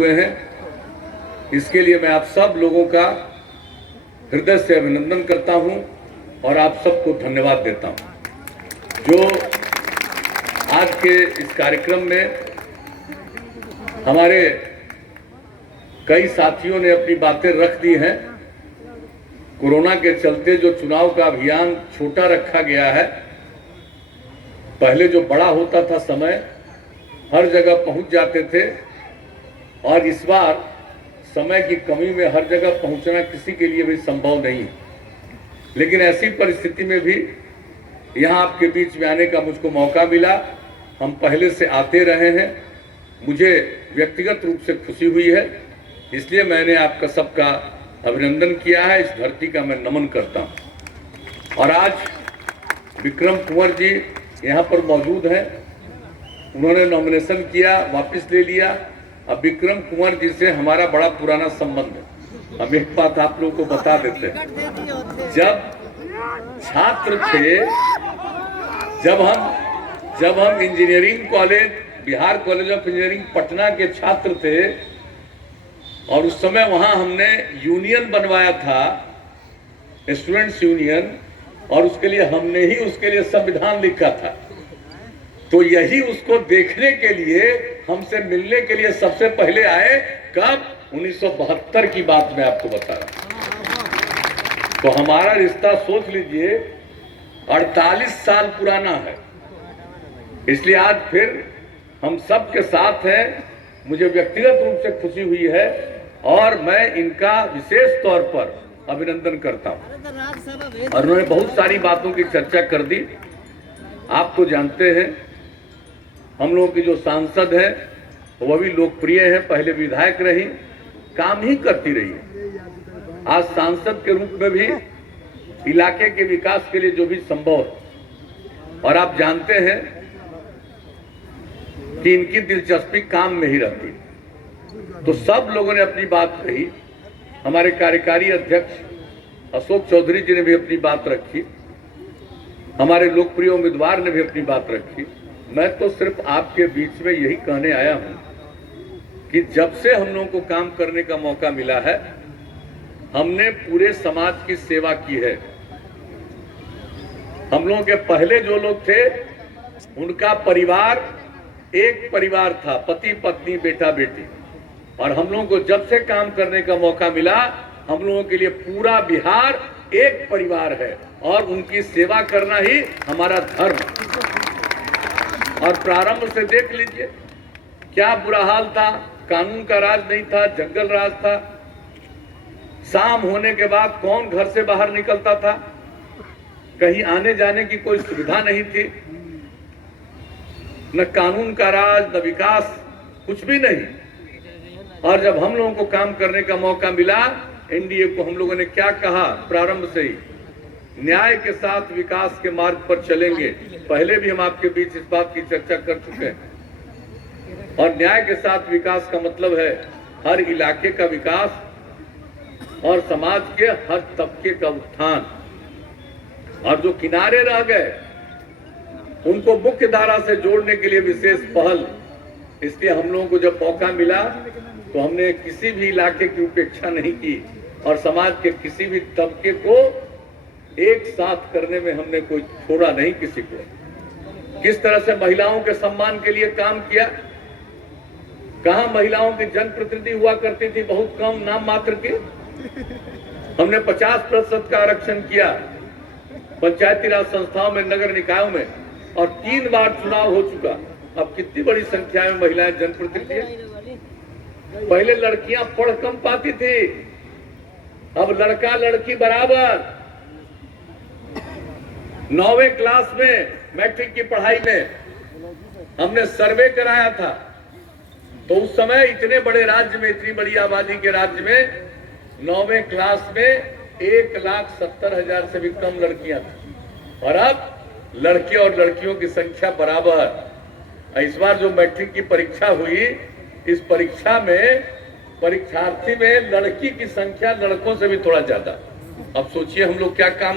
हुए हैं। इसके लिए मैं आप सब लोगों का हृदय से अभिनंदन करता हूं और आप सबको धन्यवाद देता हूं जो आज के इस कार्यक्रम में हमारे कई साथियों ने अपनी बातें रख दी हैं। कोरोना के चलते जो चुनाव का अभियान छोटा रखा गया है, पहले जो बड़ा होता था समय, हर जगह पहुंच जाते थे, और इस बार समय की कमी में हर जगह पहुंचना किसी के लिए भी संभव नहीं है। लेकिन ऐसी परिस्थिति में भी यहाँ आपके बीच में आने का मुझको मौका मिला। हम पहले से आते रहे हैं, मुझे व्यक्तिगत रूप से खुशी हुई है, इसलिए मैंने आपका सबका अभिनंदन किया है। इस धरती का मैं नमन करता हूँ। और आज विक्रम कुंवर जी यहाँ पर मौजूद हैं। उन्होंने नॉमिनेशन किया, वापस ले लिया। अब विक्रम कुंवर जी से हमारा बड़ा पुराना संबंध है। हम एक बात आप लोगों को बता देते हैं, जब छात्र थे, जब हम engineering college, Bihar college of engineering Patna के छात्र थे, और उस समय वहां हमने यूनियन बनवाया था, स्टूडेंट्स यूनियन, और उसके लिए हमने ही उसके लिए संविधान लिखा था। तो यही उसको देखने के लिए, हमसे मिलने के लिए सबसे पहले आए। कब? 1972 की बात मैं आपको बता रहा हूं। तो हमारा रिश्ता सोच लीजिए 48 साल पुराना है। इसलिए आज फिर हम सब के साथ हैं। मुझे व्यक्तिगत रूप से खुशी हुई है और मैं इनका विशेष तौर पर अभिनंदन करता हूं। और उन्होंने बहुत सारी बातों की चर्चा कर दी। आप तो जानते हैं, हम लोगों की जो सांसद है वह भी लोकप्रिय है, पहले विधायक रही, काम ही करती रही है। आज सांसद के रूप में भी इलाके के विकास के लिए जो भी संभव है। और आप जानते हैं कि इनकी दिलचस्पी काम में ही रहती है। तो सब लोगों ने अपनी बात कही। हमारे कार्यकारी अध्यक्ष अशोक चौधरी जी ने भी अपनी बात रखी, हमारे लोकप्रिय उम्मीदवार ने भी अपनी बात रखी। मैं तो सिर्फ आपके बीच में यही कहने आया हूं कि जब से हम लोगों को काम करने का मौका मिला है, हमने पूरे समाज की सेवा की है। हम लोगों के पहले जो लोग थे, उनका परिवार एक परिवार था, पति पत्नी बेटा बेटी। और हम लोगों को जब से काम करने का मौका मिला, हम लोगों के लिए पूरा बिहार एक परिवार है और उनकी सेवा करना ही हमारा धर्म। और प्रारंभ से देख लीजिए क्या बुरा हाल था, कानून का राज नहीं था, जंगल राज था। शाम होने के बाद कौन घर से बाहर निकलता था, कहीं आने जाने की कोई सुविधा नहीं थी, न कानून का राज, न विकास, कुछ भी नहीं। और जब हम लोगों को काम करने का मौका मिला, एनडीए को हम लोगों ने क्या कहा प्रारंभ से ही, न्याय के साथ विकास के मार्ग पर चलेंगे। पहले भी हम आपके बीच इस बात की चर्चा कर चुके हैं। और न्याय के साथ विकास का मतलब है हर इलाके का विकास और समाज के हर तबके का उत्थान। और जो किनारे रह गए उनको मुख्य धारा से जोड़ने के लिए विशेष पहल। इसलिए हम लोगों को जब मौका मिला तो हमने किसी भी इलाके की उपेक्षा नहीं की और समाज के किसी भी तबके को एक साथ करने में हमने कोई छोड़ा नहीं किसी को। किस तरह से महिलाओं के सम्मान के लिए काम किया। कहां महिलाओं की जनप्रतिनिधि हुआ करती थी, बहुत कम, नाम मात्र की। हमने 50% का आरक्षण किया पंचायती राज संस्थाओं में, नगर निकायों में, और 3 बार चुनाव हो चुका। अब कितनी बड़ी संख्या में महिलाएं जनप्रतिनिधि हैं। पहले लड़कियां पढ़ कम पाती थी, अब लड़का लड़की बराबर। 9वीं क्लास में, मैट्रिक की पढ़ाई में हमने सर्वे कराया था, तो उस समय इतने बड़े राज्य में, इतनी बड़ी आबादी के राज्य में 9वीं क्लास में 1,70,000 से भी कम लड़कियां थी। और अब लड़के और लड़कियों की संख्या बराबर। इस बार जो मैट्रिक की परीक्षा हुई, इस परीक्षा में परीक्षार्थी में लड़की की संख्या लड़कों से भी थोड़ा ज्यादा। अब सोचिए हम लोग क्या काम